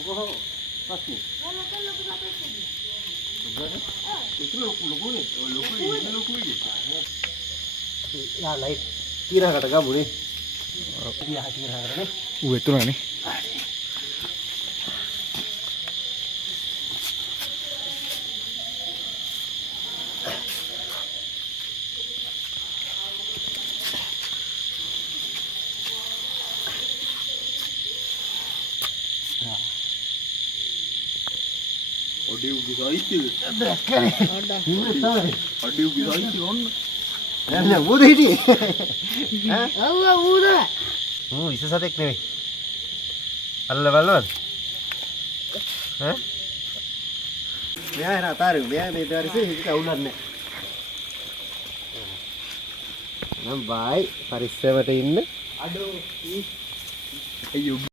මොකෝ පස්සේ ඒක ලොකුනේ ලොකුයි යා ලයිට් తీරකට ගමුනේ ඌ එතුණානේ ඔඩියු ගිසයිති දැක්කනේ ඔඩියු ගිසයිති ඔන්න නෑ ඌද හිටියේ ඈ ඌද ඌ විශේෂයක් නෙවෙයි අල්ල බලනවද ඈ මෙයා එන අතාරින් මෙයා මේ දවසේ හිත අවුලන්නේ නම් බයි පරිස්සමට ඉන්න අඩෝ අයියෝ